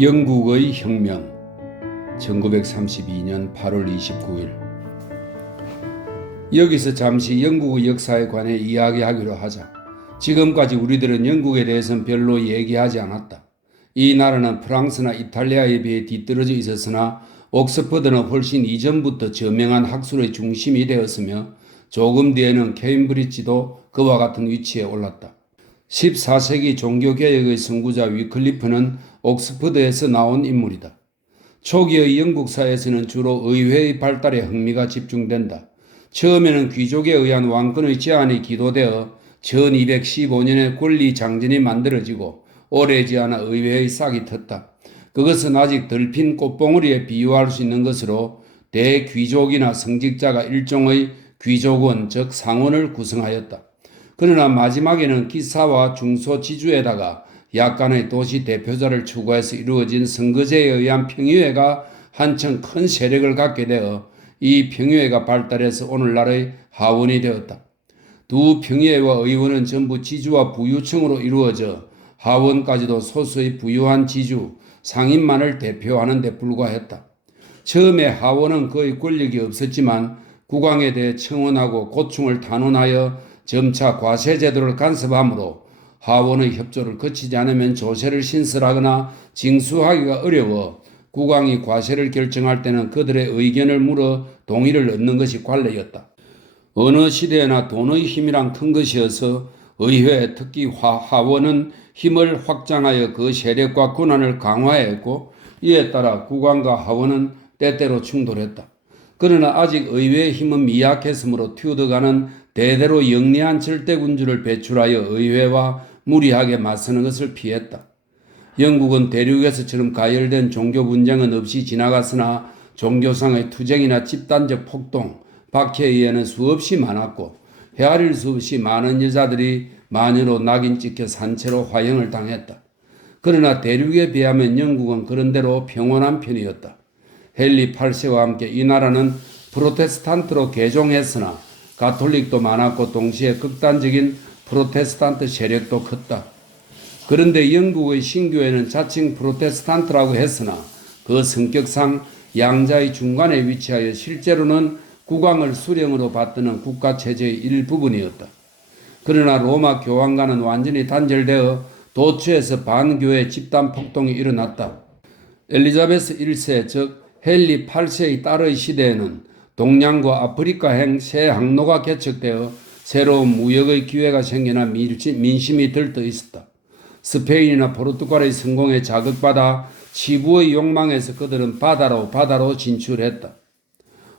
영국의 혁명 1932년 8월 29일. 여기서 잠시 영국의 역사에 관해 이야기하기로 하자. 지금까지 우리들은 영국에 대해서는 별로 얘기하지 않았다. 이 나라는 프랑스나 이탈리아에 비해 뒤떨어져 있었으나 옥스퍼드는 훨씬 이전부터 저명한 학술의 중심이 되었으며 조금 뒤에는 케임브리지도 그와 같은 위치에 올랐다. 14세기 종교개혁의 선구자 위클리프는 옥스퍼드에서 나온 인물이다. 초기의 영국 사회에서는 주로 의회의 발달에 흥미가 집중된다. 처음에는 귀족에 의한 왕권의 제한이 기도되어 1215년에 권리장전이 만들어지고 오래지 않아 의회의 싹이 텄다. 그것은 아직 덜 핀 꽃봉오리에 비유할 수 있는 것으로 대귀족이나 성직자가 일종의 귀족원 즉 상원을 구성하였다. 그러나 마지막에는 기사와 중소지주에다가 약간의 도시 대표자를 추구해서 이루어진 선거제에 의한 평의회가 한층 큰 세력을 갖게 되어 이 평의회가 발달해서 오늘날의 하원이 되었다. 두 평의회와 의원은 전부 지주와 부유층으로 이루어져 하원까지도 소수의 부유한 지주, 상인만을 대표하는 데 불과했다. 처음에 하원은 거의 권력이 없었지만 국왕에 대해 청원하고 고충을 탄원하여 점차 과세 제도를 간섭하므로 하원의 협조를 거치지 않으면 조세를 신설하거나 징수하기가 어려워 국왕이 과세를 결정할 때는 그들의 의견을 물어 동의를 얻는 것이 관례였다. 어느 시대에나 돈의 힘이란 큰 것이어서 의회, 특히 하원은 힘을 확장하여 그 세력과 권한을 강화했고 이에 따라 국왕과 하원은 때때로 충돌했다. 그러나 아직 의회의 힘은 미약했으므로 튜드가는 대대로 영리한 절대군주를 배출하여 의회와 무리하게 맞서는 것을 피했다. 영국은 대륙에서처럼 가열된 종교 분쟁은 없이 지나갔으나 종교상의 투쟁이나 집단적 폭동, 박해에 의해는 수없이 많았고 헤아릴 수 없이 많은 여자들이 마녀로 낙인 찍혀 산채로 화형을 당했다. 그러나 대륙에 비하면 영국은 그런대로 평온한 편이었다. 헨리 8세와 함께 이 나라는 프로테스탄트로 개종했으나 가톨릭도 많았고 동시에 극단적인 프로테스탄트 세력도 컸다. 그런데 영국의 신교회는 자칭 프로테스탄트라고 했으나 그 성격상 양자의 중간에 위치하여 실제로는 국왕을 수령으로 받드는 국가체제의 일부분이었다. 그러나 로마 교황과는 완전히 단절되어 도처에서 반교회 집단 폭동이 일어났다. 엘리자베스 1세 즉 헨리 8세의 딸의 시대에는 동양과 아프리카행 새 항로가 개척되어 새로운 무역의 기회가 생겨나 민심이 들떠 있었다. 스페인이나 포르투갈의 성공에 자극받아 치부의 욕망에서 그들은 바다로 진출했다.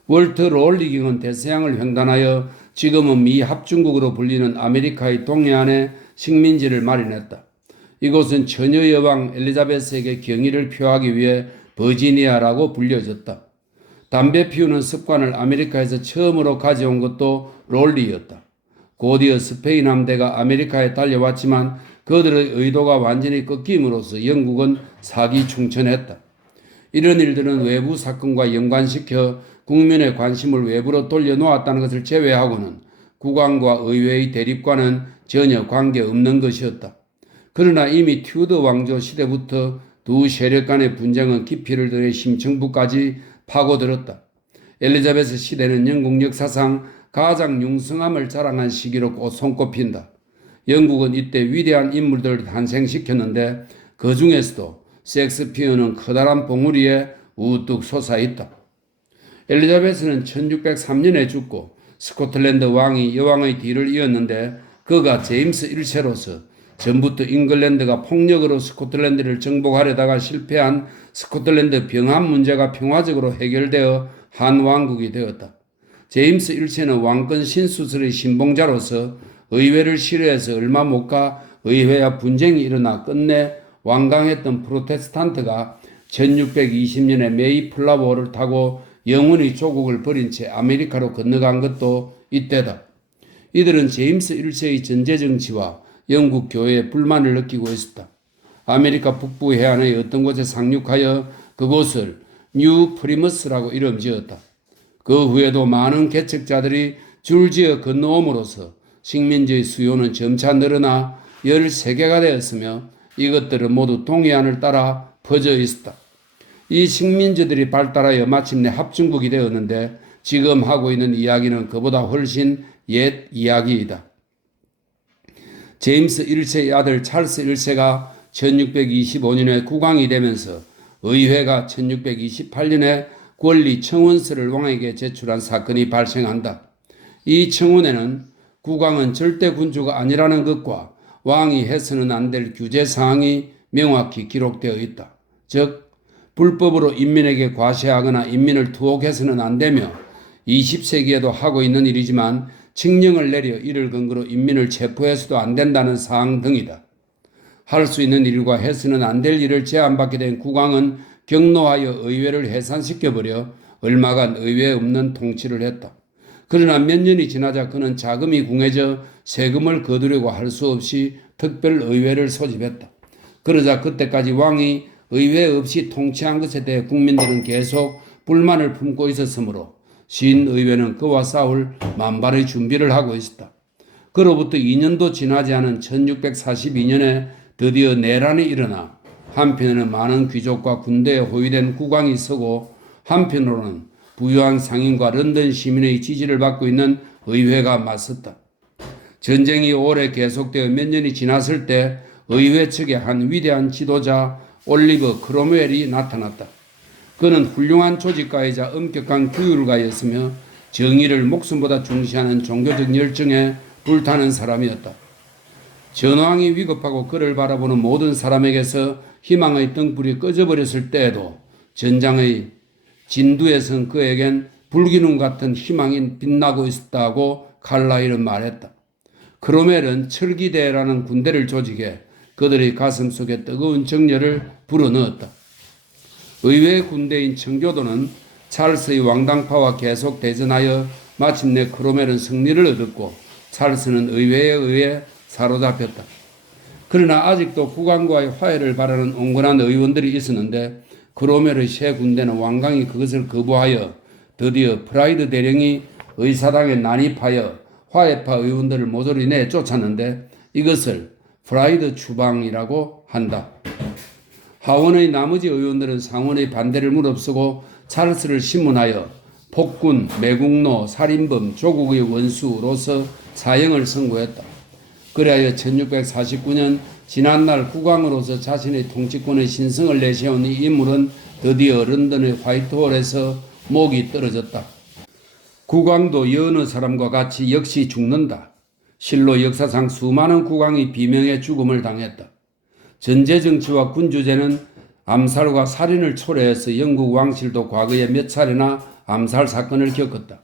월트 롤리경은 대서양을 횡단하여 지금은 미 합중국으로 불리는 아메리카의 동해안에 식민지를 마련했다. 이곳은 처녀 여왕 엘리자베스에게 경의를 표하기 위해 버지니아라고 불려졌다. 담배 피우는 습관을 아메리카에서 처음으로 가져온 것도 롤리였다. 곧이어 스페인 함대가 아메리카에 달려왔지만 그들의 의도가 완전히 꺾임으로써 영국은 사기충천했다. 이런 일들은 외부 사건과 연관시켜 국민의 관심을 외부로 돌려놓았다는 것을 제외하고는 국왕과 의회의 대립과는 전혀 관계없는 것이었다. 그러나 이미 튜더 왕조 시대부터 두 세력 간의 분쟁은 깊이를 더해 심층부까지 파고들었다. 엘리자베스 시대는 영국 역사상 가장 융성함을 자랑한 시기로 손꼽힌다. 영국은 이때 위대한 인물들을 탄생시켰는데 그 중에서도 셰익스피어는 커다란 봉우리에 우뚝 솟아있다. 엘리자베스는 1603년에 죽고 스코틀랜드 왕이 여왕의 뒤를 이었는데 그가 제임스 1세로서 전부터 잉글랜드가 폭력으로 스코틀랜드를 정복하려다가 실패한 스코틀랜드 병합 문제가 평화적으로 해결되어 한 왕국이 되었다. 제임스 1세는 왕권 신수설의 신봉자로서 의회를 싫어해서 얼마 못 가 의회와 분쟁이 일어나 끝내 완강했던 프로테스탄트가 1620년에 메이플라워를 타고 영원히 조국을 버린 채 아메리카로 건너간 것도 이때다. 이들은 제임스 1세의 전제정치와 영국 교회에 불만을 느끼고 있었다. 아메리카 북부 해안의 어떤 곳에 상륙하여 그곳을 뉴 프리머스라고 이름 지었다. 그 후에도 많은 개척자들이 줄지어 건너옴으로써 식민지의 수요는 점차 늘어나 13개가 되었으며 이것들은 모두 동해안을 따라 퍼져 있었다. 이 식민지들이 발달하여 마침내 합중국이 되었는데 지금 하고 있는 이야기는 그보다 훨씬 옛 이야기이다. 제임스 1세의 아들 찰스 1세가 1625년에 국왕이 되면서 의회가 1628년에 권리 청원서를 왕에게 제출한 사건이 발생한다. 이 청원에는 국왕은 절대 군주가 아니라는 것과 왕이 해서는 안 될 규제 사항이 명확히 기록되어 있다. 즉 불법으로 인민에게 과시하거나 인민을 투옥해서는 안 되며 20세기에도 하고 있는 일이지만 칙령을 내려 이를 근거로 인민을 체포해서도 안 된다는 사항 등이다. 할 수 있는 일과 해서는 안 될 일을 제안받게 된 국왕은 경노하여 의회를 해산시켜버려 얼마간 의회에 없는 통치를 했다. 그러나 몇 년이 지나자 그는 자금이 궁해져 세금을 거두려고 할 수 없이 특별의회를 소집했다. 그러자 그때까지 왕이 의회 없이 통치한 것에 대해 국민들은 계속 불만을 품고 있었으므로 신의회는 그와 싸울 만발의 준비를 하고 있었다. 그로부터 2년도 지나지 않은 1642년에 드디어 내란이 일어나 한편에는 많은 귀족과 군대에 호위된 국왕이 서고 한편으로는 부유한 상인과 런던 시민의 지지를 받고 있는 의회가 맞섰다. 전쟁이 오래 계속되어 몇 년이 지났을 때 의회 측의 한 위대한 지도자 올리버 크롬웰이 나타났다. 그는 훌륭한 조직가이자 엄격한 규율가였으며 정의를 목숨보다 중시하는 종교적 열정에 불타는 사람이었다. 전황이 위급하고 그를 바라보는 모든 사람에게서 희망의 등불이 꺼져버렸을 때에도 전장의 진두에선 그에겐 불기둥 같은 희망이 빛나고 있었다고 칼라일은 말했다. 크로멜은 철기대라는 군대를 조직해 그들의 가슴 속에 뜨거운 정열을 불어넣었다. 의외의 군대인 청교도는 찰스의 왕당파와 계속 대전하여 마침내 크로멜은 승리를 얻었고 찰스는 의회에 의해 사로잡혔다. 그러나 아직도 국왕과의 화해를 바라는 온건한 의원들이 있었는데 크로멜의 새 군대는 완강히 그것을 거부하여 드디어 프라이드 대령이 의사당에 난입하여 화해파 의원들을 모조리 내쫓았는데 이것을 프라이드 추방이라고 한다. 하원의 나머지 의원들은 상원의 반대를 무릅쓰고 찰스를 신문하여 폭군, 매국노, 살인범, 조국의 원수로서 사형을 선고했다. 그리하여 1649년 지난날 국왕으로서 자신의 통치권의 신성을 내세운 이 인물은 드디어 런던의 화이트홀에서 목이 떨어졌다. 국왕도 여느 사람과 같이 역시 죽는다. 실로 역사상 수많은 국왕이 비명의 죽음을 당했다. 전제정치와 군주제는 암살과 살인을 초래해서 영국 왕실도 과거에 몇 차례나 암살 사건을 겪었다.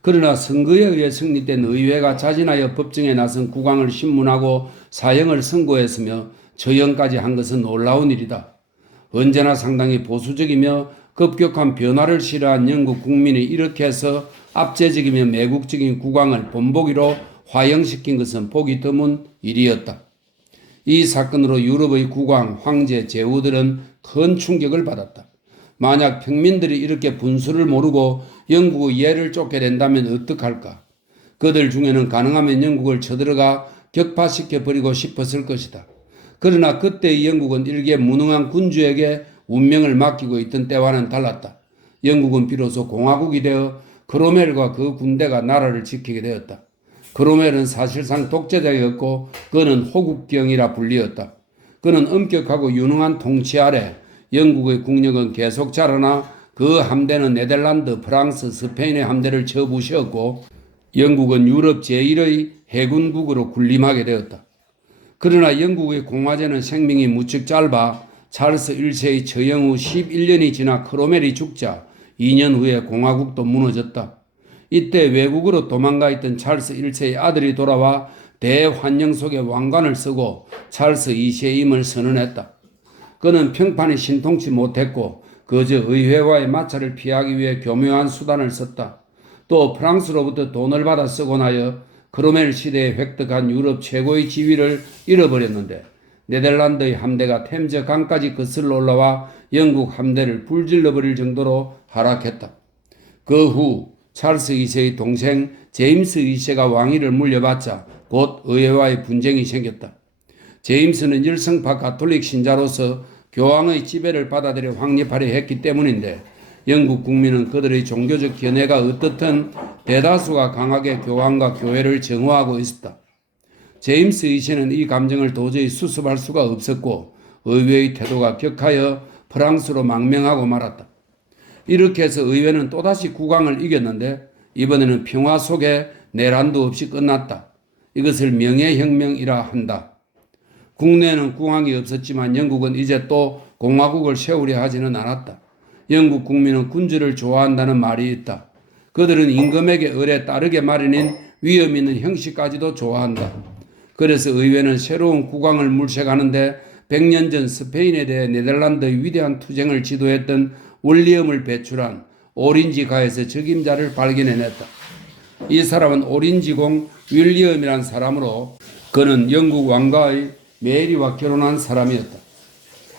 그러나 선거에 의해 승리된 의회가 자진하여 법정에 나선 국왕을 신문하고 사형을 선고했으며 처형까지 한 것은 놀라운 일이다. 언제나 상당히 보수적이며 급격한 변화를 싫어한 영국 국민이 이렇게 해서 압제적이며 매국적인 국왕을 본보기로 화형시킨 것은 보기 드문 일이었다. 이 사건으로 유럽의 국왕, 황제, 제후들은 큰 충격을 받았다. 만약 평민들이 이렇게 분수를 모르고 영국의 예를 쫓게 된다면 어떡할까? 그들 중에는 가능하면 영국을 쳐들어가 격파시켜버리고 싶었을 것이다. 그러나 그때의 영국은 일개 무능한 군주에게 운명을 맡기고 있던 때와는 달랐다. 영국은 비로소 공화국이 되어 크로멜과 그 군대가 나라를 지키게 되었다. 크로멜은 사실상 독재자였고 그는 호국경이라 불리었다. 그는 엄격하고 유능한 통치 아래 영국의 국력은 계속 자라나 그 함대는 네덜란드, 프랑스, 스페인의 함대를 쳐부셨고 영국은 유럽 제1의 해군국으로 군림하게 되었다. 그러나 영국의 공화제는 생명이 무척 짧아 찰스 1세의 처형 후 11년이 지나 크로멜이 죽자 2년 후에 공화국도 무너졌다. 이때 외국으로 도망가 있던 찰스 1세의 아들이 돌아와 대환영 속에 왕관을 쓰고 찰스 2세의 임을 선언했다. 그는 평판에 신통치 못했고 그저 의회와의 마찰을 피하기 위해 교묘한 수단을 썼다. 또 프랑스로부터 돈을 받아 쓰고 나여 크로멜 시대에 획득한 유럽 최고의 지위를 잃어버렸는데 네덜란드의 함대가 템즈 강까지 거슬러 올라와 영국 함대를 불질러버릴 정도로 하락했다. 그 후 찰스 2세의 동생 제임스 2세가 왕위를 물려받자 곧 의회와의 분쟁이 생겼다. 제임스는 열성파 가톨릭 신자로서 교황의 지배를 받아들여 확립하려 했기 때문인데 영국 국민은 그들의 종교적 견해가 어떻든 대다수가 강하게 교황과 교회를 정오하고 있었다. 제임스 2세는 이 감정을 도저히 수습할 수가 없었고 의회의 태도가 격하여 프랑스로 망명하고 말았다. 이렇게 해서 의회는 또다시 국왕을 이겼는데 이번에는 평화 속에 내란도 없이 끝났다. 이것을 명예혁명이라 한다. 국내에는 국왕이 없었지만 영국은 이제 또 공화국을 세우려 하지는 않았다. 영국 국민은 군주를 좋아한다는 말이 있다. 그들은 임금에게 의례 따르게 마련인 위험 있는 형식까지도 좋아한다. 그래서 의회는 새로운 국왕을 물색하는데 100년 전 스페인에 대해 네덜란드의 위대한 투쟁을 지도했던 윌리엄을 배출한 오린지가에서 적임자를 발견해냈다. 이 사람은 오린지공 윌리엄이란 사람으로 그는 영국 왕가의 메리와 결혼한 사람이었다.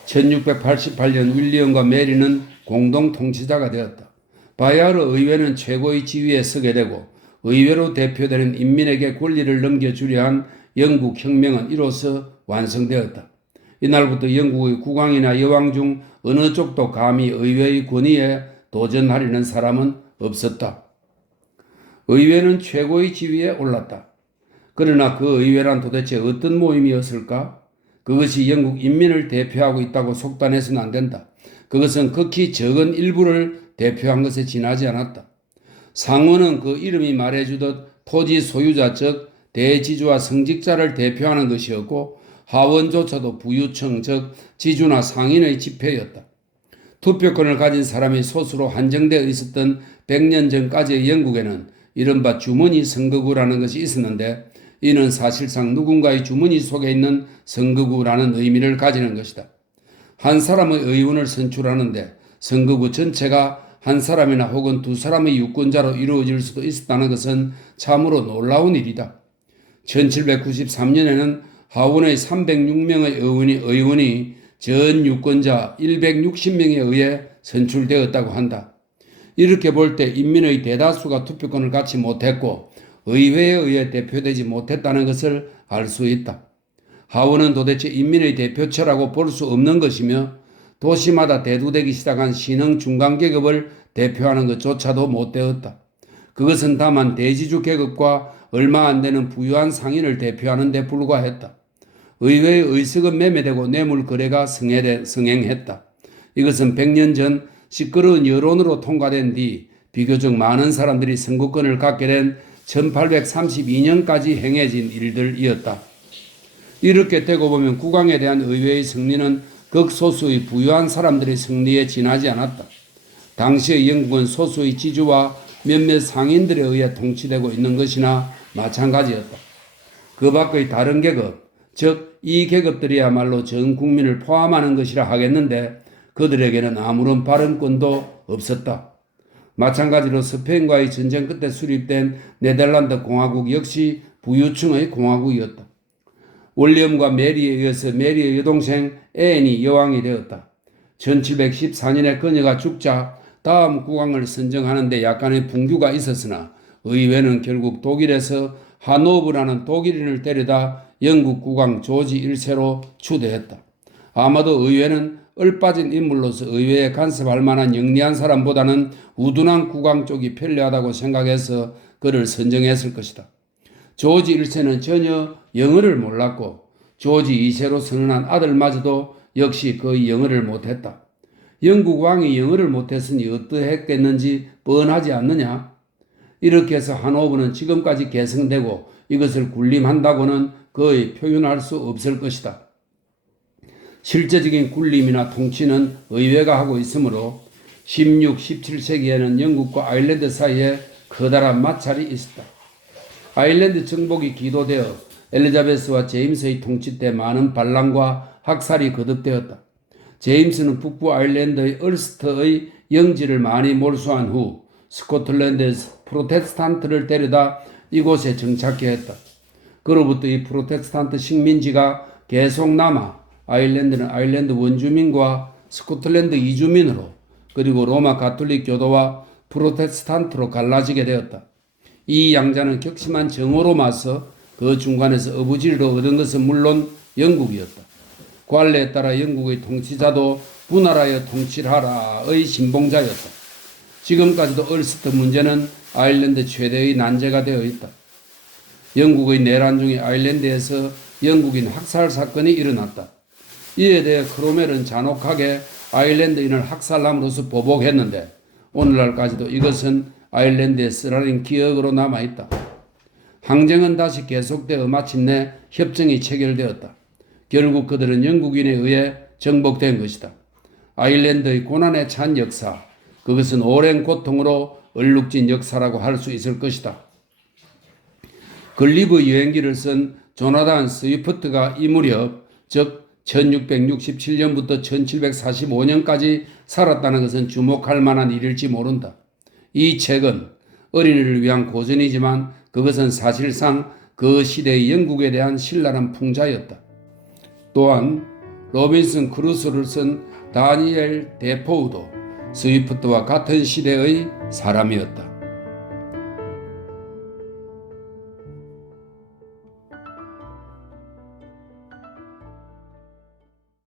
1688년 윌리엄과 메리는 공동 통치자가 되었다. 바야흐로 의회는 최고의 지위에 서게 되고 의회로 대표되는 인민에게 권리를 넘겨주려 한 영국 혁명은 이로써 완성되었다. 이날부터 영국의 국왕이나 여왕 중 어느 쪽도 감히 의회의 권위에 도전하려는 사람은 없었다. 의회는 최고의 지위에 올랐다. 그러나 그 의회란 도대체 어떤 모임이었을까? 그것이 영국 인민을 대표하고 있다고 속단해서는 안 된다. 그것은 극히 적은 일부를 대표한 것에 지나지 않았다. 상원은 그 이름이 말해주듯 토지 소유자 즉 대지주와 성직자를 대표하는 것이었고 하원조차도 부유층 즉 지주나 상인의 집회였다. 투표권을 가진 사람이 소수로 한정되어 있었던 100년 전까지의 영국에는 이른바 주머니 선거구라는 것이 있었는데 이는 사실상 누군가의 주머니 속에 있는 선거구라는 의미를 가지는 것이다. 한 사람의 의원을 선출하는데 선거구 전체가 한 사람이나 혹은 두 사람의 유권자로 이루어질 수도 있었다는 것은 참으로 놀라운 일이다. 1793년에는 하원의 306명의 의원이 전 유권자 160명에 의해 선출되었다고 한다. 이렇게 볼 때 인민의 대다수가 투표권을 갖지 못했고 의회에 의해 대표되지 못했다는 것을 알 수 있다. 하원은 도대체 인민의 대표처라고 볼 수 없는 것이며 도시마다 대두되기 시작한 신흥 중간계급을 대표하는 것조차도 못되었다. 그것은 다만 대지주 계급과 얼마 안 되는 부유한 상인을 대표하는 데 불과했다. 의회의 의석은 매매되고 뇌물 거래가 성행했다. 이것은 100년 전 시끄러운 여론으로 통과된 뒤 비교적 많은 사람들이 선거권을 갖게 된 1832년까지 행해진 일들이었다. 이렇게 되고 보면 국왕에 대한 의회의 승리는 극소수의 부유한 사람들의 승리에 지나지 않았다. 당시의 영국은 소수의 지주와 몇몇 상인들에 의해 통치되고 있는 것이나 마찬가지였다. 그 밖의 다른 계급, 즉 이 계급들이야말로 전 국민을 포함하는 것이라 하겠는데 그들에게는 아무런 발언권도 없었다. 마찬가지로 스페인과의 전쟁 끝에 수립된 네덜란드 공화국 역시 부유층의 공화국이었다. 윌리엄과 메리에 이어서 메리의 여동생 앤이 여왕이 되었다. 1714년에 그녀가 죽자 다음 국왕을 선정하는데 약간의 분규가 있었으나 의회는 결국 독일에서 하노브라는 독일인을 데려다 영국 국왕 조지 1세로 추대했다. 아마도 의회는 얼빠진 인물로서 의회에 간섭할 만한 영리한 사람보다는 우둔한 국왕 쪽이 편리하다고 생각해서 그를 선정했을 것이다. 조지 1세는 전혀 영어를 몰랐고 조지 2세로 선언한 아들마저도 역시 거의 영어를 못했다. 영국 왕이 영어를 못했으니 어떠했겠는지 뻔하지 않느냐? 이렇게 해서 하노브는 지금까지 계승되고 이것을 군림한다고는 거의 표현할 수 없을 것이다. 실제적인 군림이나 통치는 의회가 하고 있으므로 16, 17세기에는 영국과 아일랜드 사이에 커다란 마찰이 있었다. 아일랜드 정복이 기도되어 엘리자베스와 제임스의 통치 때 많은 반란과 학살이 거듭되었다. 제임스는 북부 아일랜드의 얼스터의 영지를 많이 몰수한 후 스코틀랜드에서 프로테스탄트를 데려다 이곳에 정착해 했다. 그로부터 이 프로테스탄트 식민지가 계속 남아 아일랜드는 아일랜드 원주민과 스코틀랜드 이주민으로 그리고 로마 가톨릭 교도와 프로테스탄트로 갈라지게 되었다. 이 양자는 격심한 정오로 맞서 그 중간에서 어부지리로 얻은 것은 물론 영국이었다. 관례에 따라 영국의 통치자도 분할하여 통치하라의 신봉자였다. 지금까지도 얼스터 문제는 아일랜드 최대의 난제가 되어 있다. 영국의 내란 중에 아일랜드에서 영국인 학살 사건이 일어났다. 이에 대해 크로멜은 잔혹하게 아일랜드인을 학살함으로써 보복했는데 오늘날까지도 이것은 아일랜드의 쓰라린 기억으로 남아있다. 항쟁은 다시 계속되어 마침내 협정이 체결되었다. 결국 그들은 영국인에 의해 정복된 것이다. 아일랜드의 고난에 찬 역사, 그것은 오랜 고통으로 얼룩진 역사라고 할 수 있을 것이다. 글리브 여행기를 쓴 조나단 스위프트가 이 무렵, 즉 1667년부터 1745년까지 살았다는 것은 주목할 만한 일일지 모른다. 이 책은 어린이를 위한 고전이지만 그것은 사실상 그 시대의 영국에 대한 신랄한 풍자였다. 또한 로빈슨 크루소를 쓴 다니엘 데포우도 스위프트와 같은 시대의 사람이었다.